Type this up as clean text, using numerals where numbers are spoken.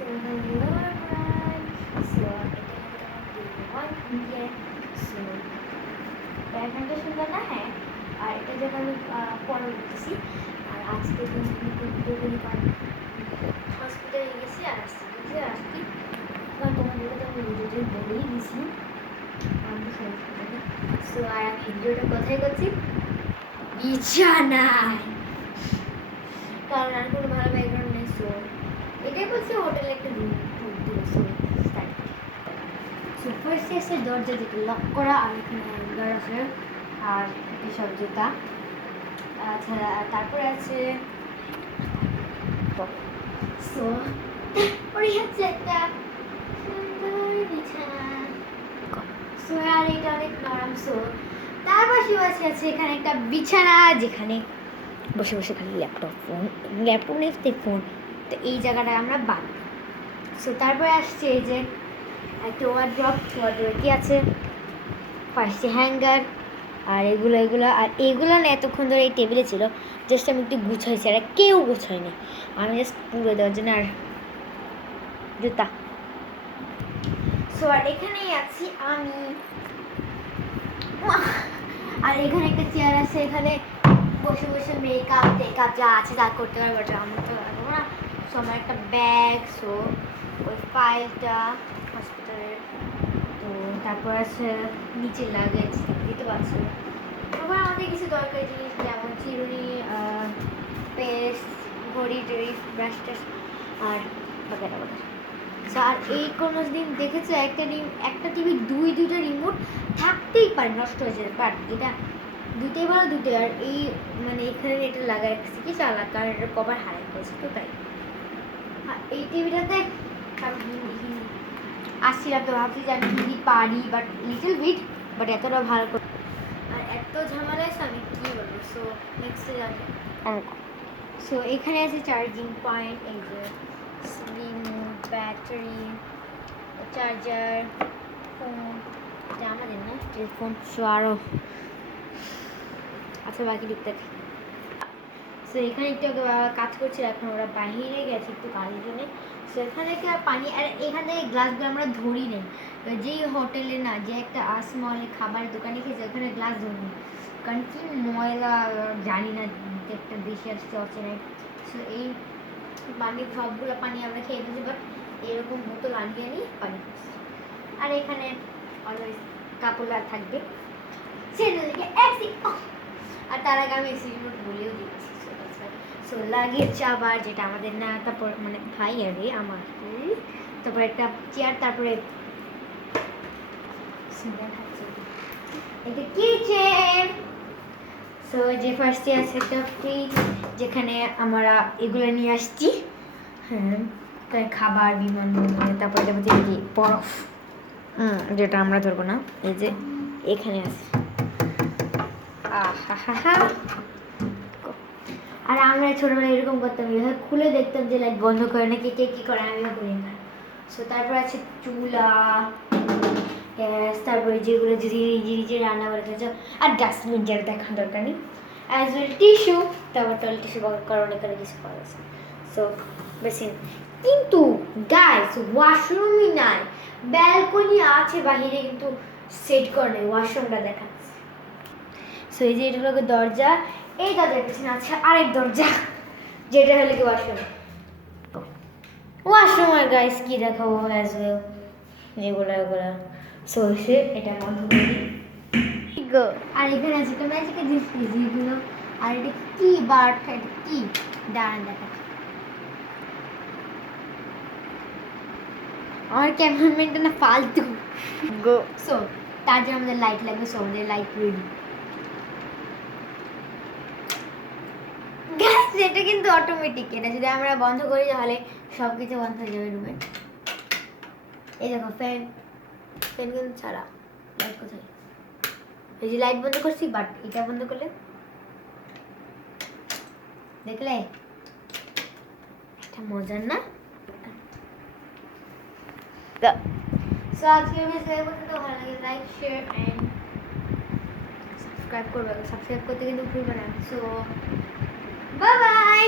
So hello everyone. So এটা হলো তোমার day 1 weekend. So ব্যাকগ্রাউন্ডটা সুন্দর না? হ্যাঁ। আর এটা যেটা আমি পরে বলতেছি। আর আজকে দিন দুপুরে হসপিটালে গেছি আর আসছি কারণ তোমাদেরকে তো আমি ভিডিওতে বলেই দিয়েছি আমি হসপিটালে। সো আর আমি ভিডিওটা কোথায় করছি? বিছানায়, কারণ আর কোনো ভালো ব্যাকগ্রাউন্ড নেই। সো এটাই বলছি হোটেলে একটা রুম দিয়েছে। সো ফার্স্টে এসে দরজা যেটা লক করা আর এখানে হ্যাঙ্গার আছে আর এসব জুতা। আচ্ছা, তারপরে আছে সো পরে হচ্ছে একটা সুন্দর বিছানা। সো আর এটা অনেক নরম। সো তার পাশাপাশি আছে এখানে একটা বিছানা যেখানে বসে বসে খালি ল্যাপটপ নেই ফোন, তো এই জায়গাটায় আমরা বাদ। সো তারপরে আসছে এই যে একটা ওয়ার্ড্রপ কি আছে, ফার্স্টে হ্যাঙ্গার আর এগুলো আর এগুলো না এতক্ষণ ধরে এই টেবিলে ছিল, জাস্ট আমি একটু গুছাইছি আর কেউ গুছায়নি, আমি জাস্ট পুরো দেওয়ার জন্য। আর জুতা। সো আর এখানেই আছি আমি, আর এখানে একটা চেয়ার আছে, এখানে বসে বসে টেকআপ যা আছে তা করতে পারবো, বাট আমি তো পারবো না। সো আমার একটা ব্যাগ, সো ওই ফাইলটা হসপিটালের, তো তারপর আছে নিচের লাগেজ দিতে পারছি না। তারপর আমাদের কিছু দরকারি জিনিস যেমন চিরুনি, পেস্ট, ঘড়ি টড়ি, ব্রাশ টাশ আর বাগেরা বাগেরা। আর এই কোনো দিন দেখেছো একটা টিভি দুইটা রিমোট থাকতেই পারে, নষ্ট হয়ে যায়, বাট এটা দুটোই ভালো দুটোই। আর এই মানে এখানে এটা লাগাই রাখছি কি চালা, কারণ এটার কভার হারাই গেছে, তো তাই। আর এই টিভিটাতে আমি হিন্দি আসছিলাম, তো ভাবছি যে আমি হিন্দি পারি, বাট লিটল বিট, বাট এতটা ভালো করে আর এত ঝামেলা আছে আমি কী বলবো। সো নেক্সটে যাবে। সো এখানে আছে চার্জিং পয়েন্ট, এই যে রিমোট, ব্যাটারি, চার্জার, ফোন, এটা আমাদের না ফোন। সো আরও আচ্ছা বাকি দিকটা। সো এখানে একটু কাজ করছিল, এখন ওরা বাহিরে গেছে একটু কাজের জন্যে। সো এখানে একটা পানি, আর এখান থেকে গ্লাসগুলো আমরা ধরি নেই, যেই হোটেলে না যে একটা আসমলে খাবারের দোকানে খেয়েছে ওখানে গ্লাস ধরি নেই, কারণ কি ময়লা জানি না, একটা দেশে আসছে অচেনায়। সো এই পানি সবগুলো পানি আমরা খেয়ে নিয়েছি, বাট এরকম বোতল আনিয়ে আনি পানি। আর এখানে অলওয়েজ কাপড় থাকবে সেটাকে আর তার আগে আমি এসি রিমোট বলেও দিচ্ছি। সো লাগেজ আবার যেটা আমাদের না, তারপর মানে ভাই আরে আমার, তারপর একটা চেয়ার, তারপরে এটা কিচেন। সো যে ফার্স্টে আছে একটা ফ্রিজ যেখানে আমরা এগুলো নিয়ে আসছি, হ্যাঁ খাবার বিমান বন্দরে। তারপর এটা হচ্ছে কি বরফ, যেটা আমরা ধরবো না, এই যে এখানে আছে। আর আমরা ছোটবেলায় এরকম করতাম, এভাবে খুলে দেখতাম যে লাইট বন্ধ করে নাকি কে কী করে, আমিও করি না। সো তারপর আছে চুলা, গ্যাস, তারপরে যেগুলো যে রান্না করে খেয়েছ, আর ডাস্টবিন যেটা দেখার দরকার নেই, অ্যাজ ওয়েল টিস্যু, তারপর টয়লেট টিস্যু ব্যবহার করার অনেক কিছু পাওয়া গেছে। সো বেসিন, কিন্তু গাইস ওয়াশরুমই নাই, ব্যালকনি আছে বাহিরে কিন্তু সেট করে নেই, ওয়াশরুমটা দেখাচ্ছে। সো এই যে এটা হলো দরজা, এই দরজার পিছনে আছে আরেক দরজা যেটা হলো কি ওয়াশরুম আর গাইস কি দেখাবো অ্যাজ ওয়েল এগুলা। সো সে এটা বন্ধ করি। আর এখানে আছে একটা ম্যাজিকের জিনিস, যেগুলো আর এটা কি বাট, এটা কি দাঁড়ান দেখা, আমার ক্যামেরাম্যানটা না ফালতু। গো। সো তার জন্য আমাদের লাইট লাগবে, সো আমাদের লাইট রেডি। এটা কিন্তু অটোমেটিক, এটা যদি আমরা বন্ধ করি তাহলে সব কিছু বন্ধ হয়ে যাবে রুমে। এই দেখো ফ্যান কিন্তু ছাড়া, লাইট কোথায়? এই যে লাইট বন্ধ করছি, বাট এটা বন্ধ করলে দেখলে এটা মজার না? সো আজকের ভিডিও পর্যন্ত ভালো লাগে, লাইক শেয়ার এন্ড সাবস্ক্রাইব করবে, সাবস্ক্রাইব করতে কিন্তু ভুলবে না। So bye bye.